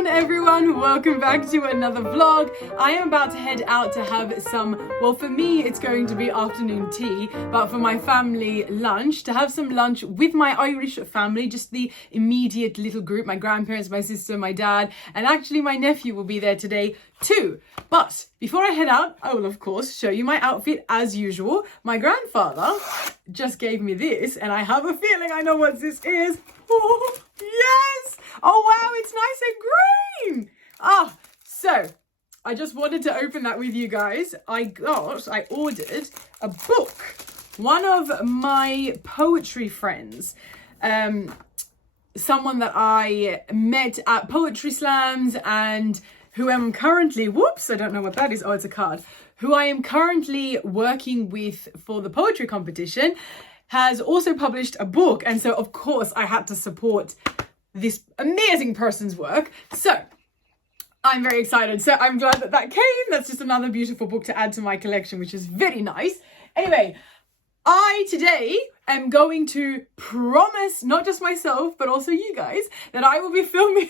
afternoon, everyone. Welcome back to another vlog. I am about to head out to have some, well, for me, it's going to be afternoon tea, but for my family, lunch, to have some lunch with my Irish family, just the immediate little group, my grandparents, my sister, my dad, and actually my nephew will be there today too. But before I head out, I will of course show you my outfit as usual. My grandfather just gave me this, and I have a feeling I know what this is. Oh, yes! Oh wow, it's nice and green! So I just wanted to open that with you guys. I ordered a book. One of my poetry friends, someone that I met at poetry slams and who am currently, I don't know what that is. Oh, it's a card. Who I am currently working with for the poetry competition, has also published a book. And so, of course, I had to support this amazing person's work. So I'm very excited. So I'm glad that that came. That's just another beautiful book to add to my collection, which is very nice. Anyway, I today am going to promise, not just myself, but also you guys, that I will be filming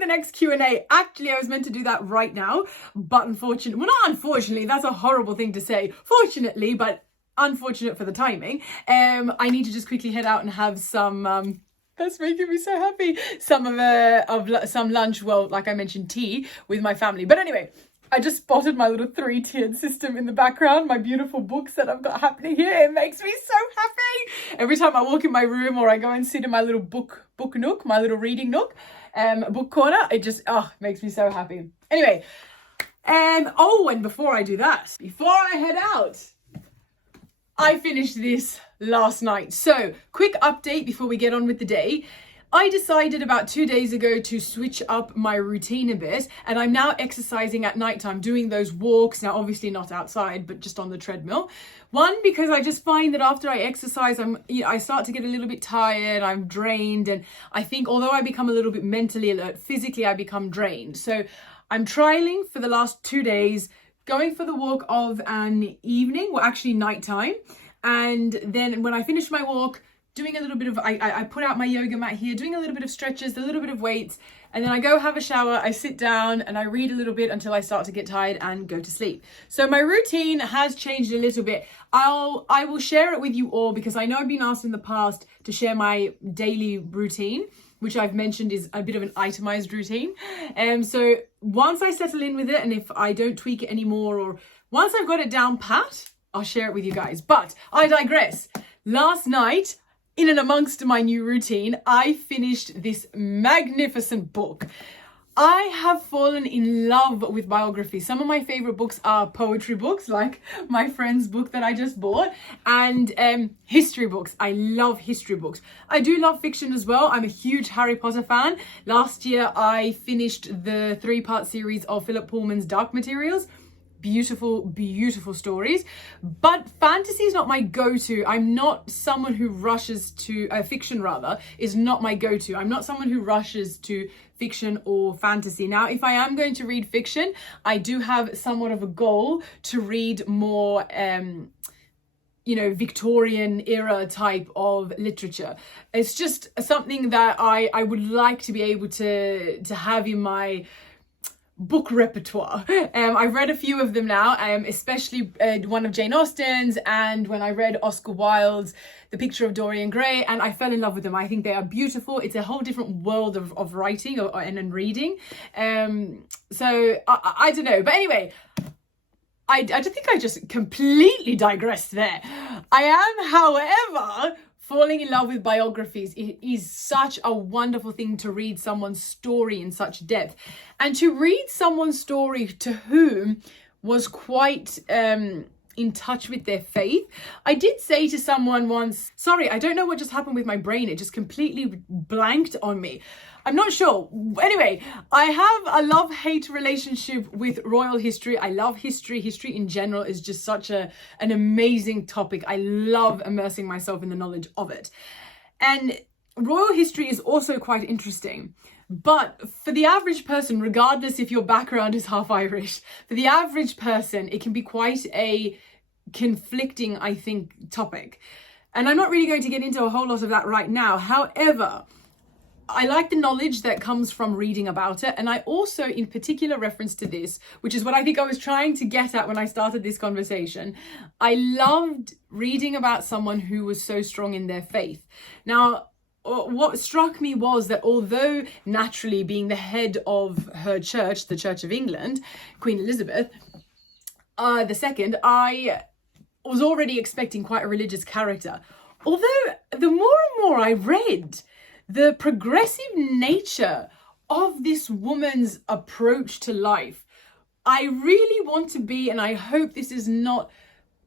the next Q&A. Actually, I was meant to do that right now, but unfortunately, well, not unfortunately, that's a horrible thing to say. Fortunately, but unfortunate for the timing. I need to just quickly head out and have some, that's making me so happy, some lunch, well, like I mentioned, tea with my family. But anyway, I just spotted my little 3-tiered system in the background, my beautiful books that I've got happening here. It makes me so happy. Every time I walk in my room or I go and sit in my little book nook, my little reading nook, book corner, it just, makes me so happy. Anyway, and before I do that, before I head out, I finished this last night. So, quick update before we get on with the day. I decided about 2 days ago to switch up my routine a bit, and I'm now exercising at nighttime, doing those walks. Now, obviously not outside, but just on the treadmill. One, because I just find that after I exercise, I start to get a little bit tired, I'm drained, and I think although I become a little bit mentally alert, physically I become drained. So I'm trialing for the last 2 days, going for the walk of an evening, well actually nighttime, and then when I finish my walk, doing a little bit of, I put out my yoga mat here, doing a little bit of stretches, a little bit of weights, and then I go have a shower, I sit down and I read a little bit until I start to get tired and go to sleep. So my routine has changed a little bit. I will share it with you all because I know I've been asked in the past to share my daily routine, which I've mentioned is a bit of an itemized routine. So once I settle in with it, and if I don't tweak it anymore, or once I've got it down pat, I'll share it with you guys. But I digress. Last night, in and amongst my new routine, I finished this magnificent book. I have fallen in love with biography. Some of my favorite books are poetry books, like my friend's book that I just bought, and history books. I love history books. I do love fiction as well. I'm a huge Harry Potter fan. Last year, I finished the 3-part series of Philip Pullman's Dark Materials. Beautiful, beautiful stories. But fantasy is not my go-to. I'm not someone who rushes to, fiction rather, is not my go-to. I'm not someone who rushes to fiction or fantasy. Now, if I am going to read fiction, I do have somewhat of a goal to read more, Victorian era type of literature. It's just something that I would like to be able to have in my book repertoire. I've read a few of them now, especially one of Jane Austen's, and when I read Oscar Wilde's The Picture of Dorian Gray, and I fell in love with them. I think they are beautiful. It's a whole different world of writing and reading. So I don't know. But anyway, I think I just completely digressed there. I am, however, falling in love with biographies. It is such a wonderful thing to read someone's story in such depth, and to read someone's story to whom was quite in touch with their faith. I did say to someone once, sorry, I don't know what just happened with my brain. It just completely blanked on me. I'm not sure. Anyway, I have a love-hate relationship with royal history. I love history. History in general is just such an amazing topic. I love immersing myself in the knowledge of it. And royal history is also quite interesting. But for the average person, regardless if your background is half Irish, for the average person, it can be quite a conflicting, I think, topic. And I'm not really going to get into a whole lot of that right now. However, I like the knowledge that comes from reading about it. And I also, in particular reference to this, which is what I think I was trying to get at when I started this conversation, I loved reading about someone who was so strong in their faith. Now, what struck me was that although naturally being the head of her church, the Church of England, Queen Elizabeth II, I was already expecting quite a religious character. Although the more and more I read, the progressive nature of this woman's approach to life, I really want to be, and I hope this is not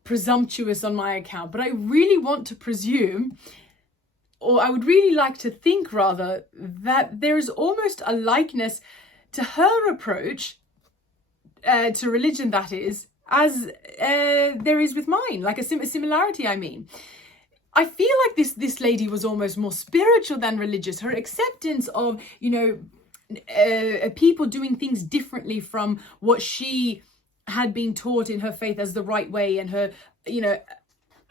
presumptuous on my account, but I really want to presume, or I would really like to think rather, that there is almost a likeness to her approach to religion, that is, as there is with mine, like a similarity, I mean. I feel like this lady was almost more spiritual than religious. Her acceptance of, people doing things differently from what she had been taught in her faith as the right way, and her,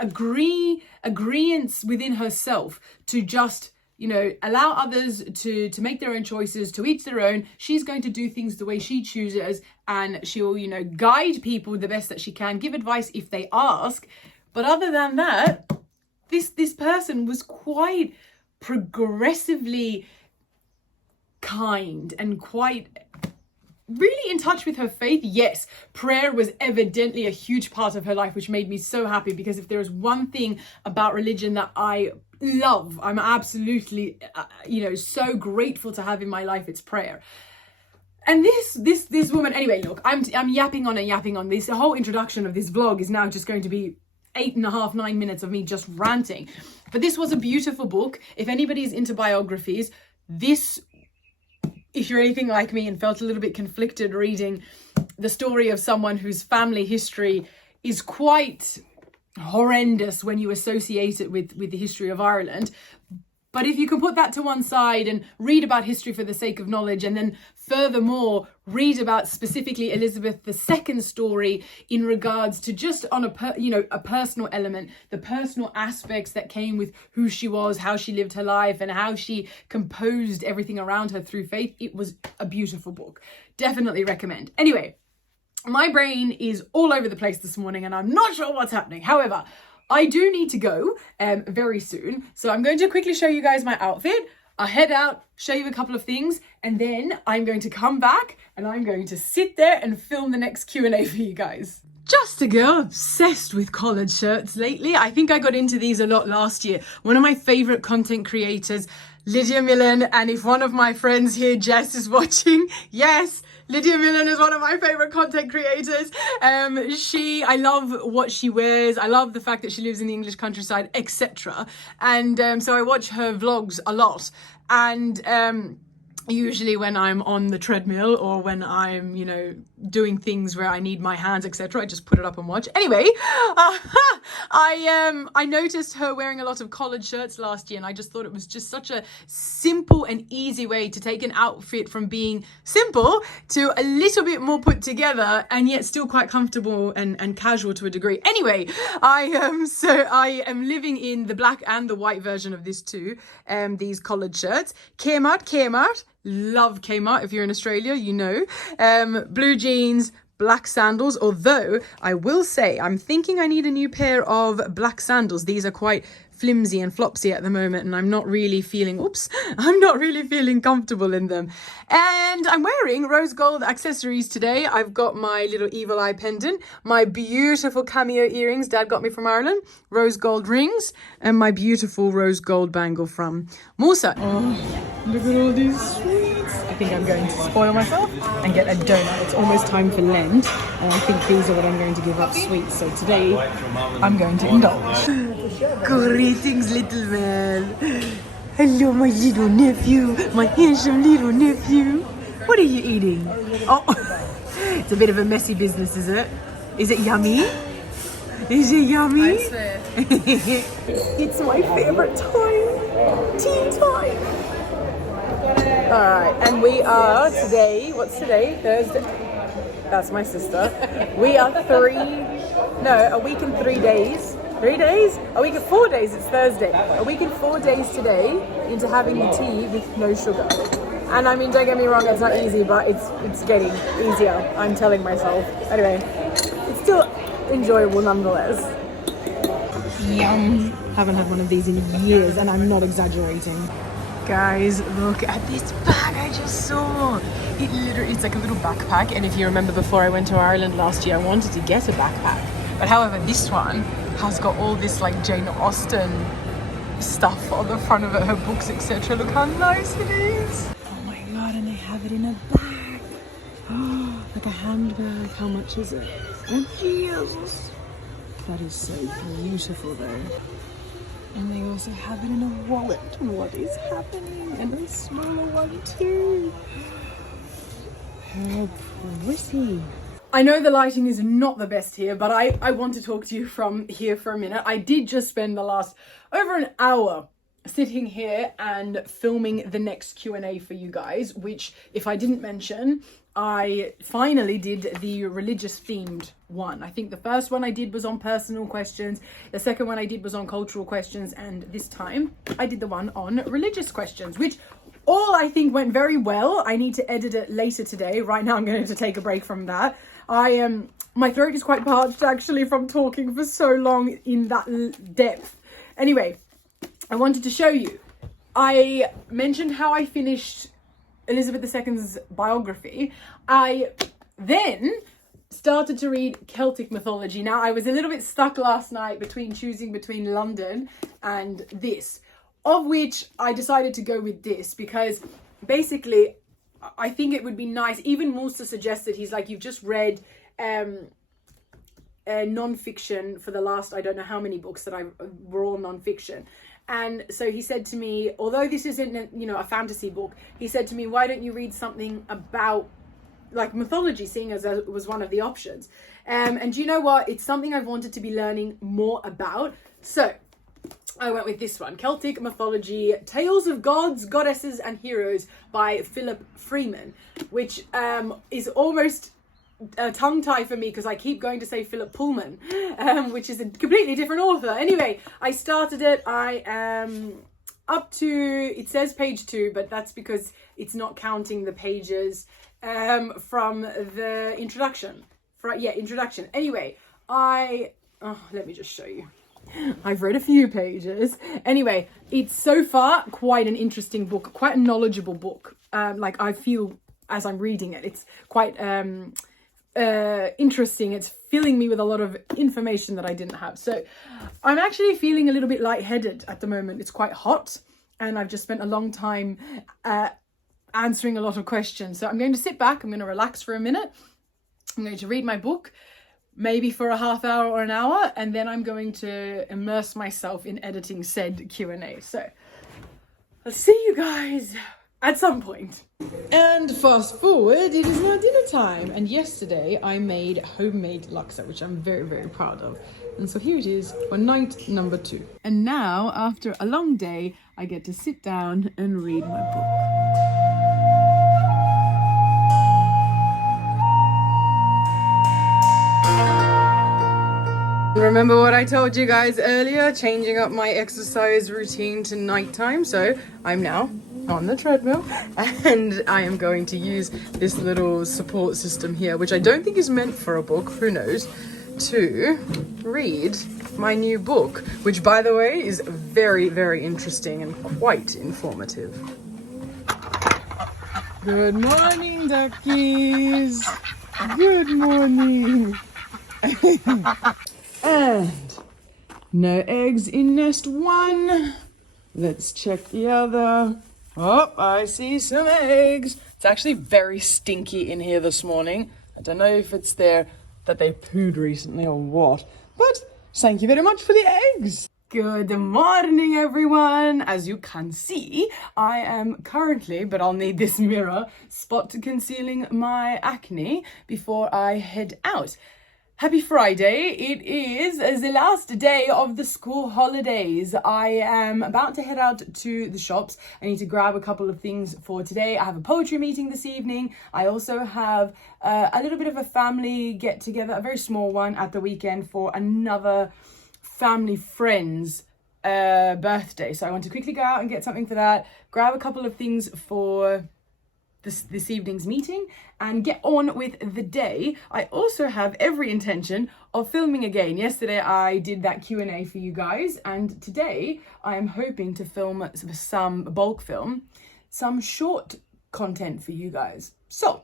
agreeance within herself to just, allow others to make their own choices, to each their own. She's going to do things the way she chooses, and she'll, guide people the best that she can, give advice if they ask. But other than that, this person was quite progressively kind and quite really in touch with her faith. Yes, prayer was evidently a huge part of her life, which made me so happy, because if there is one thing about religion that I love, I'm absolutely, so grateful to have in my life, it's prayer. And this woman, anyway, look, I'm yapping on and yapping on. This whole introduction of this vlog is now just going to be 8.5, 9 minutes of me just ranting. But this was a beautiful book. If anybody's into biographies, this, if you're anything like me and felt a little bit conflicted reading the story of someone whose family history is quite horrendous when you associate it with the history of Ireland. But if you can put that to one side and read about history for the sake of knowledge, and then furthermore read about specifically Elizabeth II's story in regards to just on a personal element, the personal aspects that came with who she was, how she lived her life, and how she composed everything around her through faith, it was a beautiful book. Definitely recommend. Anyway, my brain is all over the place this morning and I'm not sure what's happening. However, I do need to go very soon. So I'm going to quickly show you guys my outfit. I'll head out, show you a couple of things, and then I'm going to come back and I'm going to sit there and film the next Q&A for you guys. Just a girl obsessed with collared shirts lately. I think I got into these a lot last year. One of my favorite content creators, Lydia Millen, and if one of my friends here, Jess, is watching, yes, Lydia Millen is one of my favorite content creators. I love what she wears. I love the fact that she lives in the English countryside, etc. And so I watch her vlogs a lot. And usually when I'm on the treadmill or when I'm, doing things where I need my hands, etc., I just put it up and watch. Anyway, I noticed her wearing a lot of collared shirts last year, and I just thought it was just such a simple and easy way to take an outfit from being simple to a little bit more put together and yet still quite comfortable and casual to a degree. Anyway, I am living in the black and the white version of this too, these collared shirts. Kmart, love Kmart. If you're in Australia, blue jeans, black sandals, although I will say I'm thinking I need a new pair of black sandals. These are quite flimsy and flopsy at the moment, and I'm not really feeling comfortable in them. And I'm wearing rose gold accessories today. I've got my little evil eye pendant, my beautiful cameo earrings Dad got me from Ireland, rose gold rings, and my beautiful rose gold bangle from Musa. Oh, look at all these sweets. I think I'm going to spoil myself and get a donut. It's almost time for Lent, and I think these are what I'm going to give up sweets. So today I'm going to indulge. Greetings, little man. Hello, my little nephew, my handsome little nephew. What are you eating? Oh, it's a bit of a messy business, is it? Is it yummy? Is it yummy? I swear. It's my favorite time. Tea time. All right, and we are today, what's today? Thursday. That's my sister. We are a week and 3 days 3 days? A week and 4 days, it's Thursday. A week and 4 days today into having the tea with no sugar. And I mean, don't get me wrong, it's not easy, but it's getting easier, I'm telling myself. Anyway, it's still enjoyable nonetheless. Yum. Haven't had one of these in years, and I'm not exaggerating. Guys, look at this bag I just saw. It's like a little backpack, and if you remember before I went to Ireland last year, I wanted to get a backpack. But however, this one has got all this like Jane Austen stuff on the front of it, her books, etc. Look how nice it is. Oh my god, and they have it in a bag. Oh, like a handbag. How much is it? Oh Jesus. That is so beautiful though. And they also have it in a wallet. What is happening? And a smaller one too. How pretty. I know the lighting is not the best here, but I want to talk to you from here for a minute. I did just spend the last over an hour sitting here and filming the next Q&A for you guys, which, if I didn't mention, I finally did the religious themed one. I think the first one I did was on personal questions, the second one I did was on cultural questions, and this time I did the one on religious questions, which all I think went very well. I need to edit it later today. Right now I'm going to take a break from that. My throat is quite parched actually from talking for so long in that depth. Anyway, I wanted to show you. I mentioned how I finished Elizabeth II's biography. I then started to read Celtic mythology. Now, I was a little bit stuck last night choosing between London and this, of which I decided to go with this because basically I think it would be nice. Even Musa suggested, he's like, you've just read non-fiction for the last, I don't know how many books that were all non-fiction. And so he said to me, although this isn't, a fantasy book, he said to me, why don't you read something about like mythology, seeing as it was one of the options. And do you know what? It's something I've wanted to be learning more about. So I went with this one, Celtic Mythology, Tales of Gods, Goddesses and Heroes by Philip Freeman, which is almost a tongue tie for me because I keep going to say Philip Pullman, which is a completely different author. Anyway, I started it. I am up to, it says page 2, but that's because it's not counting the pages from the introduction. Introduction. Anyway, let me just show you. I've read a few pages. Anyway, it's so far quite an interesting book, quite a knowledgeable book. Like I feel as I'm reading it, it's quite interesting. It's filling me with a lot of information that I didn't have. So I'm actually feeling a little bit lightheaded at the moment. It's quite hot and I've just spent a long time answering a lot of questions. So I'm going to sit back. I'm going to relax for a minute. I'm going to read my book, maybe for a half hour or an hour, and then I'm going to immerse myself in editing said Q&A. So I'll see you guys at some point. And fast forward, it is now dinner time. And yesterday I made homemade laksa, which I'm very, very proud of. And so here it is for night number 2. And now, after a long day, I get to sit down and read my book. Remember what I told you guys earlier, changing up my exercise routine to nighttime. So I'm now on the treadmill and I am going to use this little support system here, which I don't think is meant for a book, who knows, to read my new book, which by the way is very, very interesting and quite informative. Good morning, duckies. Good morning. And no eggs in nest 1. Let's check the other. Oh, I see some eggs. It's actually very stinky in here this morning. I don't know if it's that they pooed recently or what, but thank you very much for the eggs. Good morning, everyone. As you can see, I am currently, but I'll need this mirror, spot concealing my acne before I head out. Happy Friday. It is the last day of the school holidays. I am about to head out to the shops. I need to grab a couple of things for today. I have a poetry meeting this evening. I also have a little bit of a family get together, a very small one at the weekend for another family friend's birthday. So I want to quickly go out and get something for that, grab a couple of things for this evening's meeting, and get on with the day. I also have every intention of filming again. Yesterday I did that Q&A for you guys, and today I am hoping to film some bulk film, some short content for you guys. So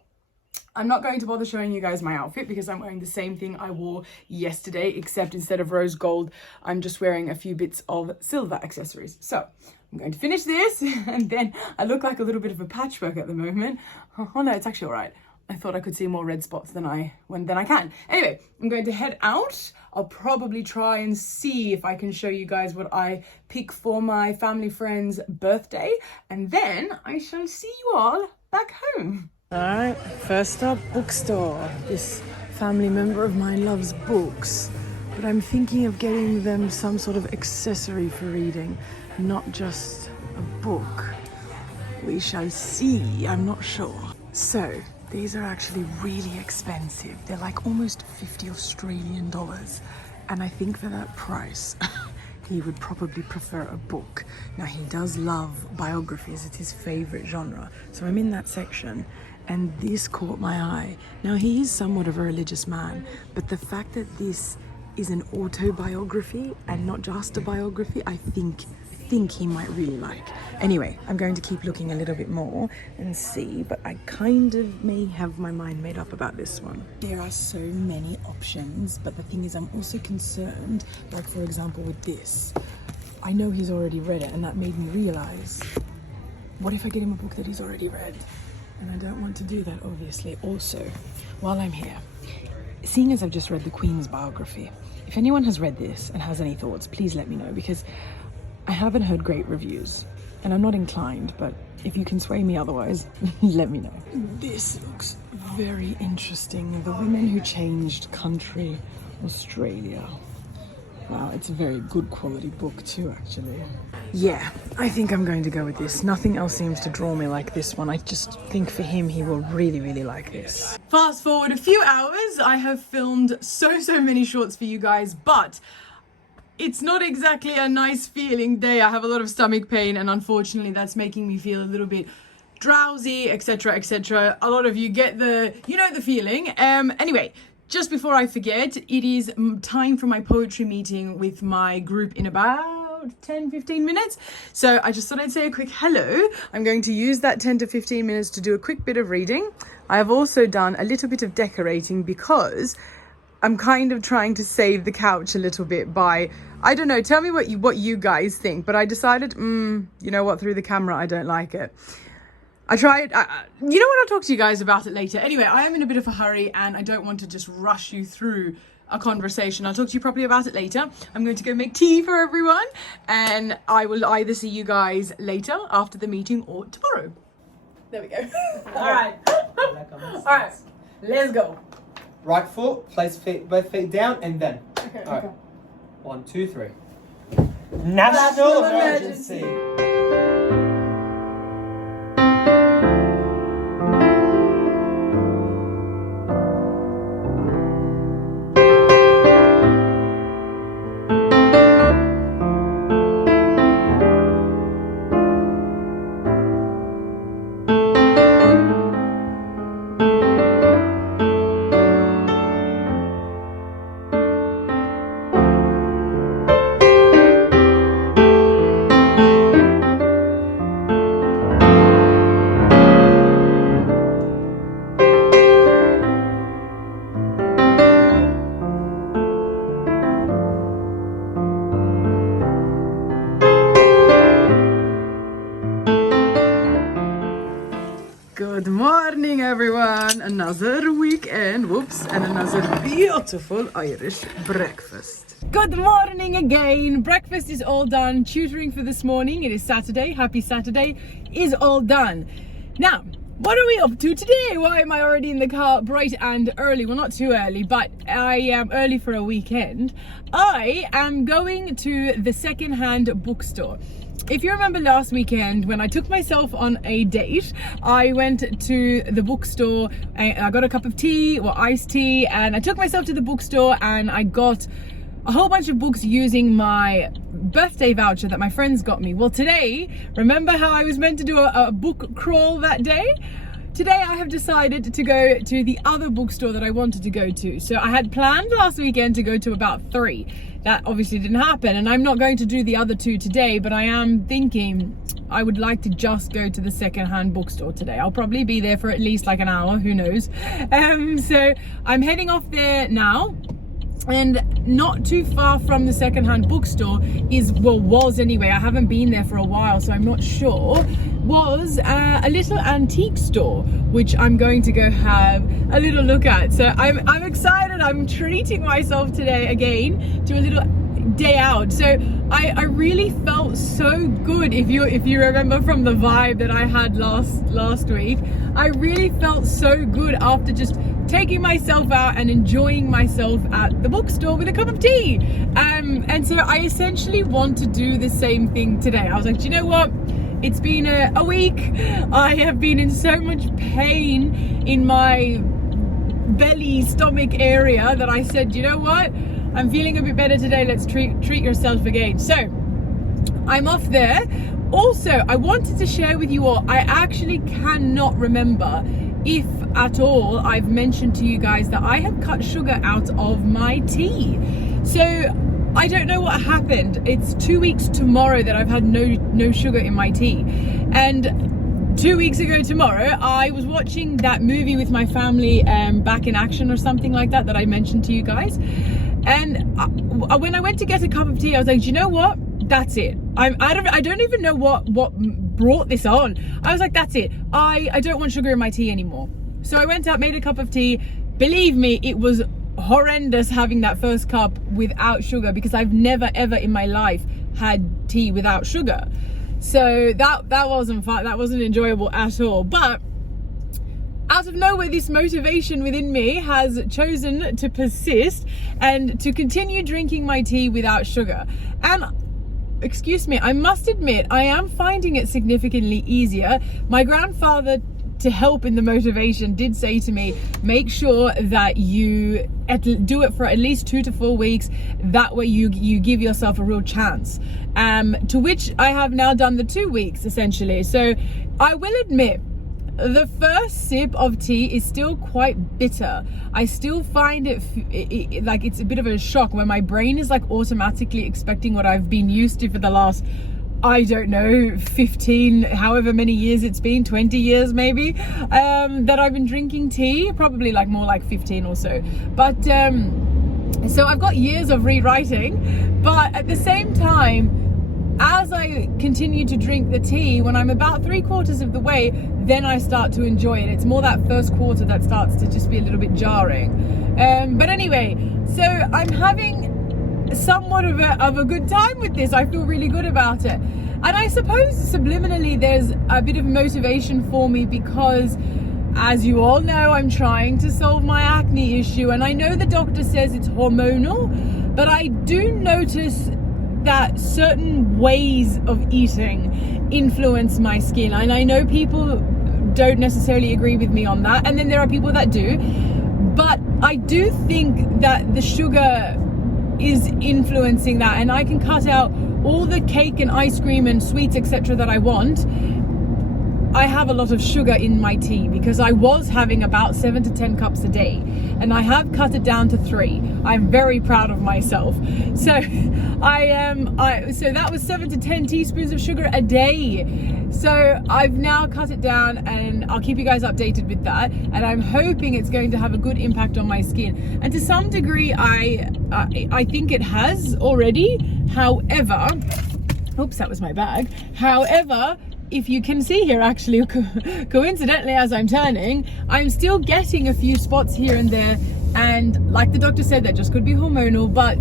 I'm not going to bother showing you guys my outfit because I'm wearing the same thing I wore yesterday, except instead of rose gold, I'm just wearing a few bits of silver accessories. So I'm going to finish this, and then I look like a little bit of a patchwork at the moment. Oh no, it's actually all right. I thought I could see more red spots than I can. Anyway, I'm going to head out. I'll probably try and see if I can show you guys what I pick for my family friend's birthday, and then I shall see you all back home. All right, first up, bookstore. This family member of mine loves books, but I'm thinking of getting them some sort of accessory for reading, not just a book. We shall see, I'm not sure. So, these are actually really expensive. They're like almost 50 Australian dollars. And I think for that price, he would probably prefer a book. Now, he does love biographies, it's his favorite genre. So I'm in that section, and this caught my eye. Now, he is somewhat of a religious man, but the fact that this is an autobiography and not just a biography, I think he might really like. Anyway, I'm going to keep looking a little bit more and see, but I kind of may have my mind made up about this one. There are so many options, but the thing is, I'm also concerned, like for example with this. I know he's already read it, and that made me realize, what if I get him a book that he's already read? And I don't want to do that, obviously. Also, while I'm here, seeing as I've just read the Queen's biography, if anyone has read this and has any thoughts, please let me know, because I haven't heard great reviews, and I'm not inclined, but if you can sway me otherwise, let me know. This looks very interesting. The Women Who Changed Country, Australia. Wow, it's a very good quality book too, actually. Yeah, I think I'm going to go with this. Nothing else seems to draw me like this one. I just think for him, he will really, really like this. Fast forward a few hours, I have filmed so many shorts for you guys, but it's not exactly a nice feeling day. I have a lot of stomach pain, and unfortunately that's making me feel a little bit drowsy, etc, etc. A lot of you get the feeling. Anyway, just before I forget, it is time for my poetry meeting with my group in about 10-15 minutes. So I just thought I'd say a quick hello. I'm going to use that 10 to 15 minutes to do a quick bit of reading. I have also done a little bit of decorating because I'm kind of trying to save the couch a little bit by, I don't know, tell me what you guys think, but I decided, you know what, through the camera, I don't like it. I tried, you know what, I'll talk to you guys about it later. Anyway, I am in a bit of a hurry and I don't want to just rush you through a conversation. I'll talk to you properly about it later. I'm going to go make tea for everyone, and I will either see you guys later after the meeting or tomorrow. There we go. All right. All right, let's go. Right foot, place both feet down, and then. Okay. All right. 1, 2, 3. National emergency. Good morning, everyone. Another weekend, and another beautiful Irish breakfast. Good morning again. Breakfast is all done. Tutoring for this morning, it is Saturday. Happy Saturday is all done. Now, what are we up to today? Why am I already in the car bright and early? Well, not too early, but I am early for a weekend. I am going to the second-hand bookstore. If you remember last weekend when I took myself on a date, I went to the bookstore, I got a cup of tea or iced tea, and I took myself to the bookstore and I got a whole bunch of books using my birthday voucher that my friends got me. Well, today, remember how I was meant to do a book crawl that day? Today I have decided to go to the other bookstore that I wanted to go to. So I had planned last weekend to go to about 3. That obviously didn't happen, and I'm not going to do the other 2 today, but I am thinking I would like to just go to the secondhand bookstore today. I'll probably be there for at least like an hour, who knows. So I'm heading off there now. And not too far from the secondhand bookstore was anyway, I haven't been there for a while, so I'm not sure, was a little antique store, which I'm going to go have a little look at. So I'm excited. I'm treating myself today again to a little day out. So I really felt so good. If you remember from the vibe that I had last week, I really felt so good after just taking myself out and enjoying myself at the bookstore with a cup of tea. And so I essentially want to do the same thing today. I was like, do you know what? It's been a week. I have been in so much pain in my belly, stomach area that I said, you know what? I'm feeling a bit better today. Let's treat yourself again. So I'm off there. Also, I wanted to share with you all, I actually cannot remember if at all I've mentioned to you guys that I have cut sugar out of my tea. So I don't know what happened. It's 2 weeks tomorrow that I've had no sugar in my tea. And 2 weeks ago tomorrow, I was watching that movie with my family, Back in Action or something like that I mentioned to you guys. And when I went to get a cup of tea, I was like, do you know what? That's it. I don't even know what brought this on. I was like, that's it. I don't want sugar in my tea anymore. So I went out, made a cup of tea. Believe me, it was horrendous having that first cup without sugar, because I've never ever in my life had tea without sugar. So that wasn't fun. That wasn't enjoyable at all. But out of nowhere, this motivation within me has chosen to persist and to continue drinking my tea without sugar. And excuse me, I must admit, I am finding it significantly easier. My grandfather, to help in the motivation, did say to me, make sure that you do it for at least 2 to 4 weeks. That way you give yourself a real chance. To which I have now done the 2 weeks essentially. So I will admit, the first sip of tea is still quite bitter. I still find it like it's a bit of a shock when my brain is like automatically expecting what I've been used to for the last, I don't know, 15, however many years it's been, 20 years maybe, that I've been drinking tea, probably like more like 15 or so. But so I've got years of rewriting, but at the same time, as I continue to drink the tea, when I'm about 3/4 of the way, then I start to enjoy it. It's more that first quarter that starts to just be a little bit jarring. But anyway, so I'm having somewhat of a good time with this. I feel really good about it. And I suppose subliminally there's a bit of motivation for me because, as you all know, I'm trying to solve my acne issue. And I know the doctor says it's hormonal, but I do notice that certain ways of eating influence my skin. And I know people don't necessarily agree with me on that. And then there are people that do. But I do think that the sugar is influencing that, and I can cut out all the cake and ice cream and sweets, etc. that I want. I have a lot of sugar in my tea because I was having about 7 to 10 cups a day, and I have cut it down to 3. I'm very proud of myself. So so that was 7 to 10 teaspoons of sugar a day. So I've now cut it down, and I'll keep you guys updated with that. And I'm hoping it's going to have a good impact on my skin. And to some degree, I think it has already. However, oops, that was my bag. However, if you can see here, actually, coincidentally, as I'm turning, I'm still getting a few spots here and there. And like the doctor said, that just could be hormonal, but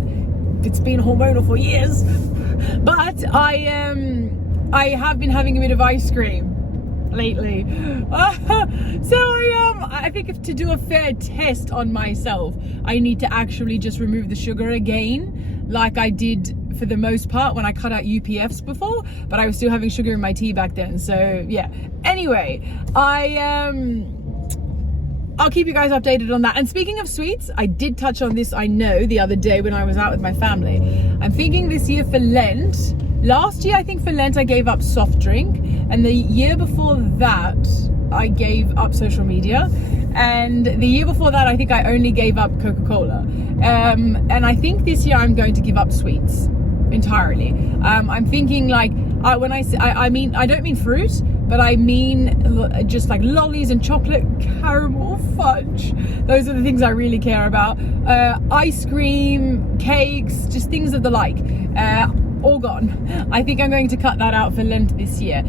it's been hormonal for years. But I have been having a bit of ice cream lately. So I think if to do a fair test on myself, I need to actually just remove the sugar again, like I did for the most part when I cut out UPFs before, but I was still having sugar in my tea back then. So yeah. Anyway, I'll keep you guys updated on that. And speaking of sweets, I did touch on this, I know, the other day when I was out with my family. I'm thinking this year for Lent. Last year, I think for Lent, I gave up soft drink. And the year before that, I gave up social media. And the year before that, I think I only gave up Coca-Cola. And I think this year I'm going to give up sweets entirely. I'm thinking like, when I say, I mean, I don't mean fruit, but I mean just like lollies and chocolate, caramel, fudge. Those are the things I really care about. Ice cream, cakes, just things of the like. All gone. I think I'm going to cut that out for Lent this year.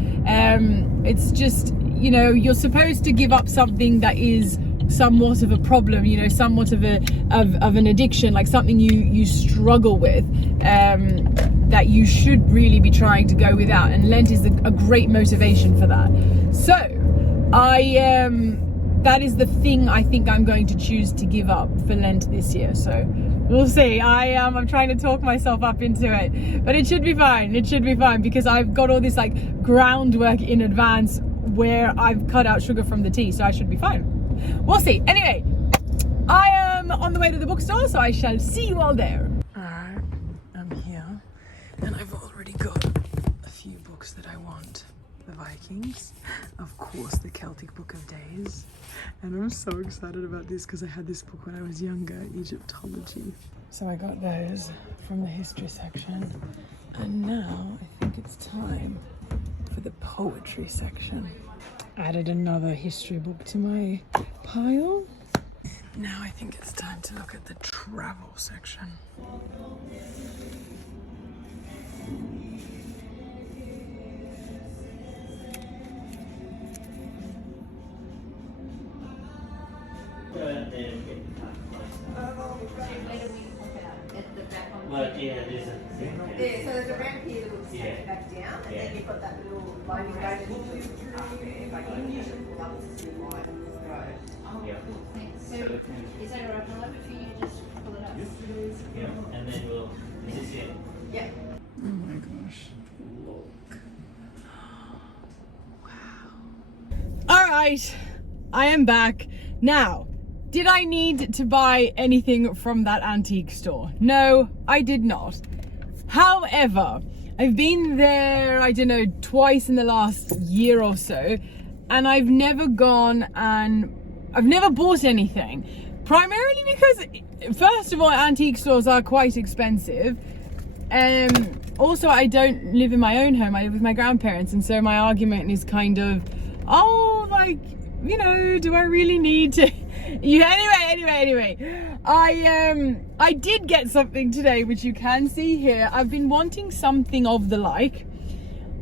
It's just, you know, you're supposed to give up something that is somewhat of a problem, you know, somewhat of an addiction, like something you struggle with, that you should really be trying to go without, and Lent is a great motivation for that. So that is the thing I think I'm going to choose to give up for Lent this year. So we'll see. I'm trying to talk myself up into it, but it should be fine. It should be fine because I've got all this like groundwork in advance where I've cut out sugar from the tea, so I should be fine. We'll see. Anyway, I am on the way to the bookstore, so I shall see you all there. Alright, I'm here, and I've already got a few books that I want. The Vikings, of course, the Celtic Book of Days, and I'm so excited about this because I had this book when I was younger, Egyptology. So I got those from the history section, and now I think it's time for the poetry section. Added another history book to my pile. Now I think it's time to look at the travel section. Well, yeah, there's a thing. Yeah, so there's a ramp here that will step back down, and then you've got that little loading gate that you can up there, if I can use it pull up to see my road. Yeah. So, is that alright? I'll have it for you, just pull it up. Yeah, and then we'll, is this it? Yeah. Oh my gosh, look. Wow. All right, I am back. Now, did I need to buy anything from that antique store? No, I did not. However, I've been there, I don't know, twice in the last year or so, and I've never gone and I've never bought anything. Primarily because, first of all, antique stores are quite expensive. Also, I don't live in my own home, I live with my grandparents, and so my argument is kind of, oh, like, you know, do I really need to? Yeah, anyway, I did get something today, which you can see here. I've been wanting something of the like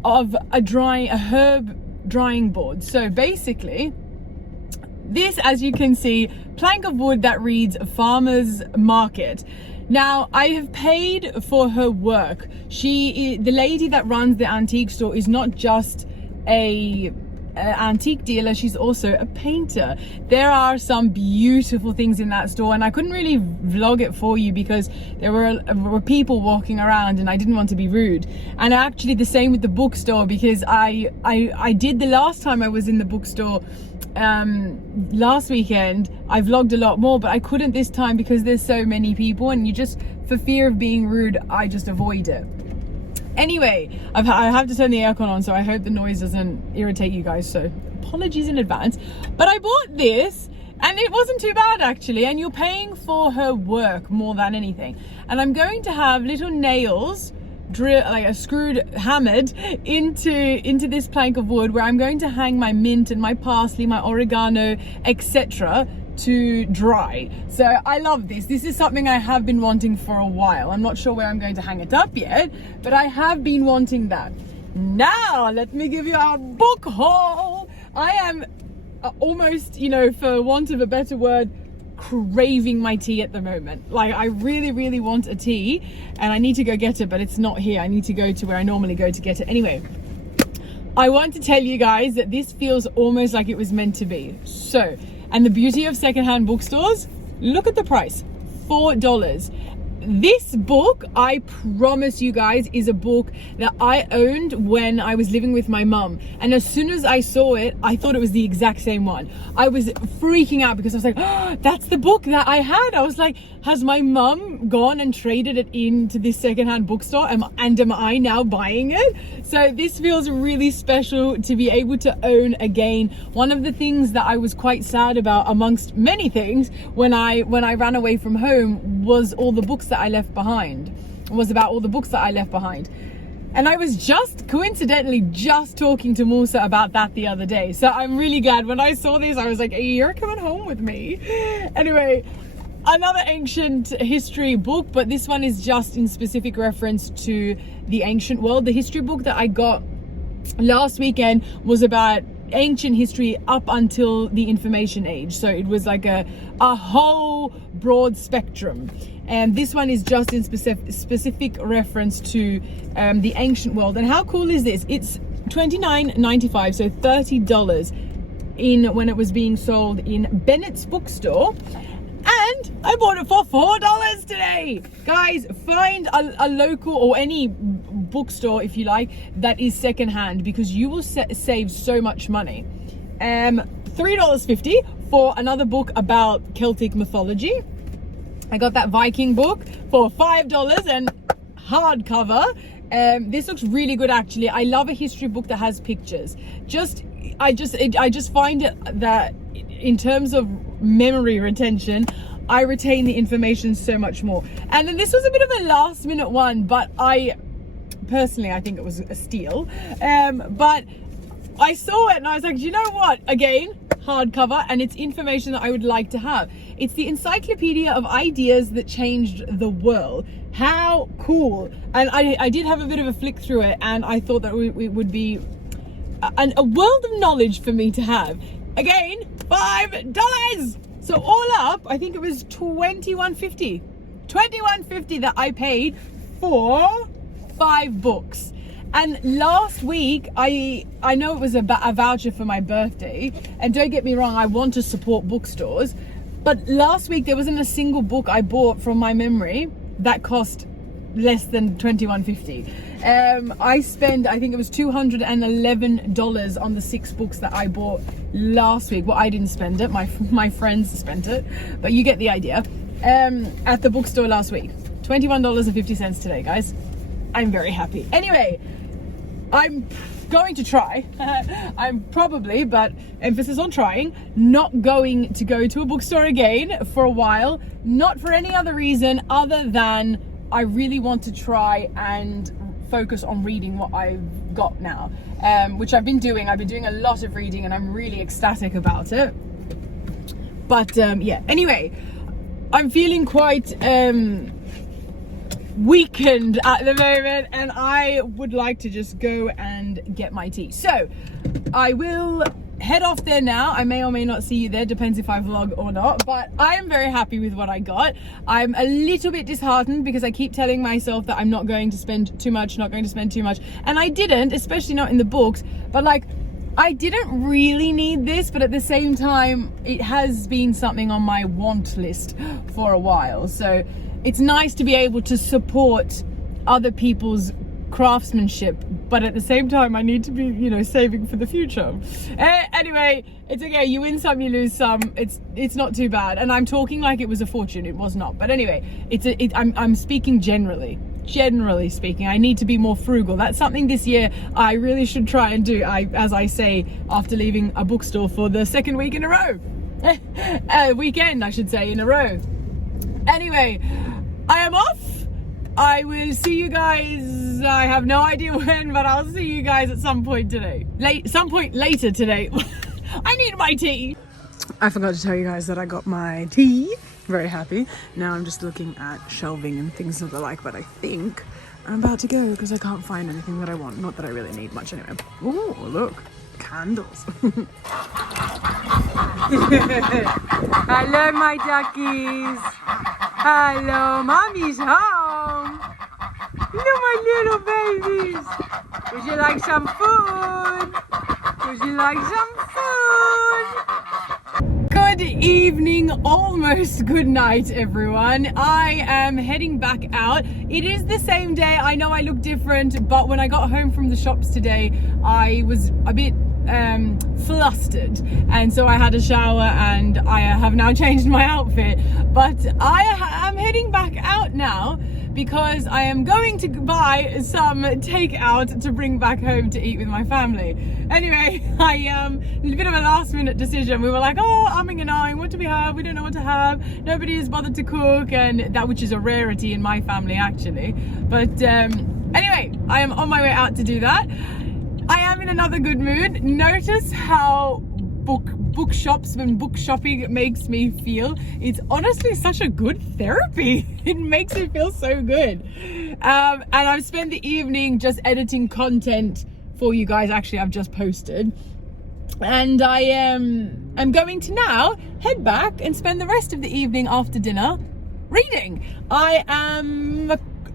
of a herb drying board. So basically, this, as you can see, plank of wood that reads Farmer's Market. Now, I have paid for her work. The lady that runs the antique store is not just a antique dealer, she's also a painter. There are some beautiful things in that store, and I couldn't really vlog it for you because there were people walking around and I didn't want to be rude. And actually the same with the bookstore, because I did the last time I was in the bookstore last weekend. I vlogged a lot more, but I couldn't this time because there's so many people, and you just, for fear of being rude, I just avoid it. Anyway, I have to turn the aircon on, so I hope the noise doesn't irritate you guys, so apologies in advance. But I bought this, and it wasn't too bad actually, and you're paying for her work more than anything. And I'm going to have little nails hammered into this plank of wood, where I'm going to hang my mint and my parsley, my oregano, etc. to dry. So I love this. This is something I have been wanting for a while. I'm not sure where I'm going to hang it up yet, but I have been wanting that. Now let me give you our book haul. I am almost, you know, for want of a better word, craving my tea at the moment. Like, I really want a tea, and I need to go get it, but it's not here. I need to go to where I normally go to get it. Anyway, I want to tell you guys that this feels almost like it was meant to be. So, and the beauty of secondhand bookstores, look at the price, $4. this book, I promise you guys, is a book that I owned when I was living with my mum. And as soon as I saw it, I thought it was the exact same one. I was freaking out because I was like, oh, that's the book that I had. I was like, has my mum gone and traded it into this secondhand bookstore? Am I now buying it? So this feels really special to be able to own again. One of the things that I was quite sad about, amongst many things, when I ran away from home, was all the books that I left behind. And I was just coincidentally just talking to Musa about that the other day. So I'm really glad when I saw this, I was like, hey, you're coming home with me. Anyway, another ancient history book, but this one is just in specific reference to the ancient world. The history book that I got last weekend was about ancient history up until the information age. So it was like a whole broad spectrum. And this one is just in specific reference to the ancient world. And how cool is this? It's $29.95, so $30 when it was being sold in Bennett's bookstore. And I bought it for $4 today. Guys, find a local or any bookstore, if you like, that is secondhand, because you will save so much money. $3.50 for another book about Celtic mythology. I got that Viking book for $5 and hardcover. This looks really good, actually. I love a history book that has pictures. I just find it that in terms of memory retention, I retain the information so much more. And then this was a bit of a last minute one, but I think it was a steal. But I saw it and I was like, you know what? Again, hardcover, and it's information that I would like to have. It's the Encyclopedia of Ideas That Changed the World. How cool. And I did have a bit of a flick through it, and I thought that it would be a world of knowledge for me to have. Again, $5. So all up, I think it was $21.50 that I paid for 5 books. And last week, I know it was a voucher for my birthday, and don't get me wrong, I want to support bookstores, but last week there wasn't a single book I bought from my memory that cost less than $21.50. I spent, I think it was $211 on the 6 books that I bought last week. Well, I didn't spend it, my friends spent it, but you get the idea. At the bookstore last week, $21.50 today, guys. I'm very happy. Anyway, I'm going to try, I'm probably, but emphasis on trying, not going to go to a bookstore again for a while, not for any other reason other than I really want to try and focus on reading what I've got now, which I've been doing. I've been doing a lot of reading and I'm really ecstatic about it. But yeah, anyway, I'm feeling quite weakened at the moment, and I would like to just go and get my tea. So I will head off there now. I may or may not see you there, depends if I vlog or not, but I am very happy with what I got. I'm a little bit disheartened because I keep telling myself that I'm not going to spend too much, and I didn't, especially not in the books. But like, I didn't really need this, but at the same time, it has been something on my want list for a while. So it's nice to be able to support other people's craftsmanship, but at the same time I need to be, you know, saving for the future. Anyway, it's okay, you win some, you lose some. It's not too bad, and I'm talking like it was a fortune. It was not, but anyway, I'm speaking generally speaking. I need to be more frugal. That's something this year I really should try and do. As I say, after leaving a bookstore for the second week in a row, weekend I should say, in a row. Anyway, I am off. I will see you guys, I have no idea when, but I'll see you guys at some point today. Some point later today. I need my tea. I forgot to tell you guys that I got my tea. Very happy. Now I'm just looking at shelving and things of the like, but I think I'm about to go because I can't find anything that I want. Not that I really need much anyway. Oh, look. Candles. Hello, my duckies. Hello, mommy's home. Hello, my little babies. Would you like some food? Would you like some food? Good evening, almost good night, everyone. I am heading back out. It is the same day. I know I look different, but when I got home from the shops today, I was a bit flustered, and so I had a shower and I have now changed my outfit. But I am heading back out now because I am going to buy some takeout to bring back home to eat with my family. Anyway, a bit of a last minute decision. We were like, oh, umming and ahhing, what do we have? We don't know what to have. Nobody has bothered to cook, and that, which is a rarity in my family actually. But anyway, I am on my way out to do that. I am in another good mood. Notice how bookshops and book shopping makes me feel. It's honestly such a good therapy. It makes me feel so good. And I've spent the evening just editing content for you guys. Actually, I've just posted. And I am going to now head back and spend the rest of the evening after dinner reading.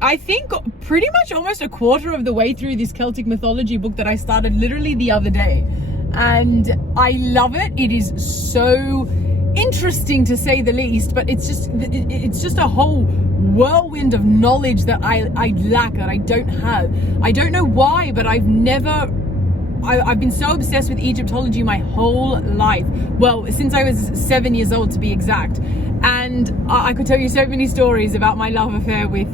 I think pretty much almost a quarter of the way through this Celtic mythology book that I started literally the other day. And I love it. It is so interesting to say the least, but it's just a whole whirlwind of knowledge that I lack, that I don't have. I don't know why, but I've been so obsessed with Egyptology my whole life. Well, since I was 7 years old to be exact. And I could tell you so many stories about my love affair with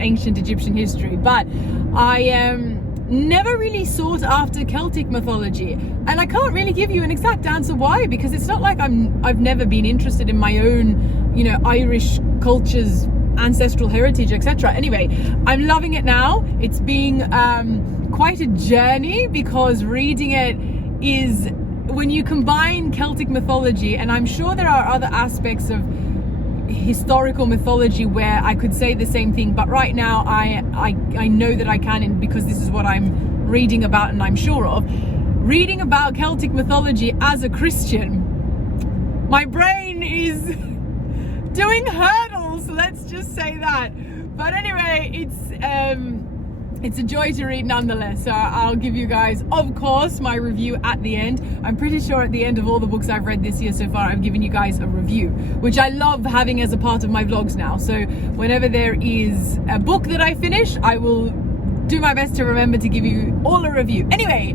ancient Egyptian history, but I never really sought after Celtic mythology. And I can't really give you an exact answer why, because it's not like I've never been interested in my own, you know, Irish culture's ancestral heritage, etc. Anyway, I'm loving it now. It's being quite a journey, because reading it is, when you combine Celtic mythology, and I'm sure there are other aspects of historical mythology where I could say the same thing, but right now I know that I can, because this is what I'm reading about and I'm sure of. Reading about Celtic mythology as a Christian, my brain is doing hurdles, let's just say that. But anyway, it's a joy to read nonetheless. So I'll give you guys, of course, my review at the end. I'm pretty sure at the end of all the books I've read this year so far, I've given you guys a review, which I love having as a part of my vlogs now. So whenever there is a book that I finish, I will do my best to remember to give you all a review. Anyway,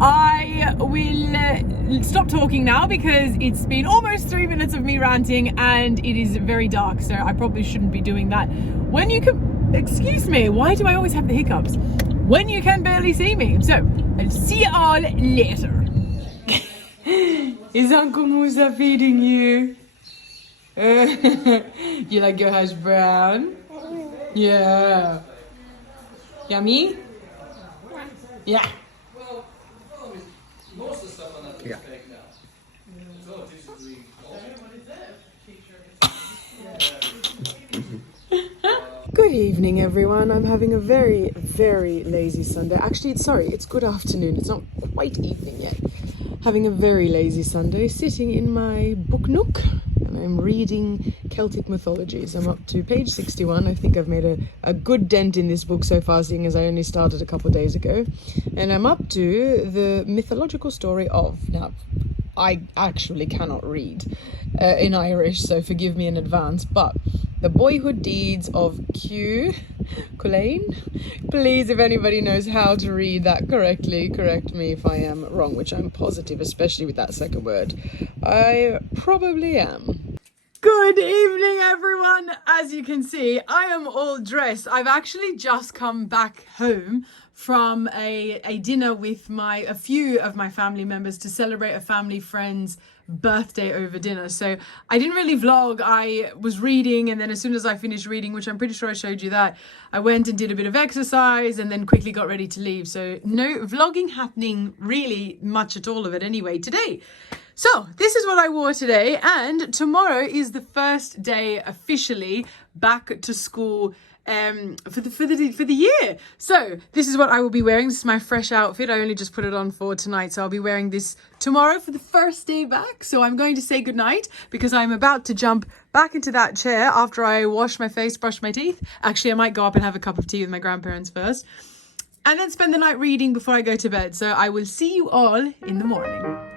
I will stop talking now because it's been almost 3 minutes of me ranting and it is very dark, so I probably shouldn't be doing that. When you can, excuse me, why do I always have the hiccups? When you can barely see me. So I'll see you all later. Is Uncle Musa feeding you? You like your hash brown? Yeah. Yummy? Yeah. Yeah. Good evening, everyone. I'm having a very, very lazy Sunday. Actually, it's good afternoon. It's not quite evening yet. Having a very lazy Sunday, sitting in my book nook, and I'm reading Celtic mythologies. I'm up to page 61. I think I've made a good dent in this book so far, seeing as I only started a couple of days ago. And I'm up to the mythological story of, now, I actually cannot read in Irish, so forgive me in advance, but the boyhood deeds of Culain. Please, if anybody knows how to read that correctly, correct me if I am wrong, which I'm positive, especially with that second word. I probably am. Good evening, everyone. As you can see, I am all dressed. I've actually just come back home from a dinner with a few of my family members to celebrate a family friend's birthday over dinner. So I didn't really vlog. I was reading, and then as soon as I finished reading, which I'm pretty sure I showed you that, I went and did a bit of exercise and then quickly got ready to leave. So no vlogging happening really much at all of it anyway today. So this is what I wore today, and tomorrow is the first day officially back to school for the year. So this is what I will be wearing. This is my fresh outfit. I only just put it on for tonight, so I'll be wearing this tomorrow for the first day back. So I'm going to say goodnight because I'm about to jump back into that chair after I wash my face, brush my teeth. Actually, I might go up and have a cup of tea with my grandparents first, and then spend the night reading before I go to bed. So I will see you all in the morning.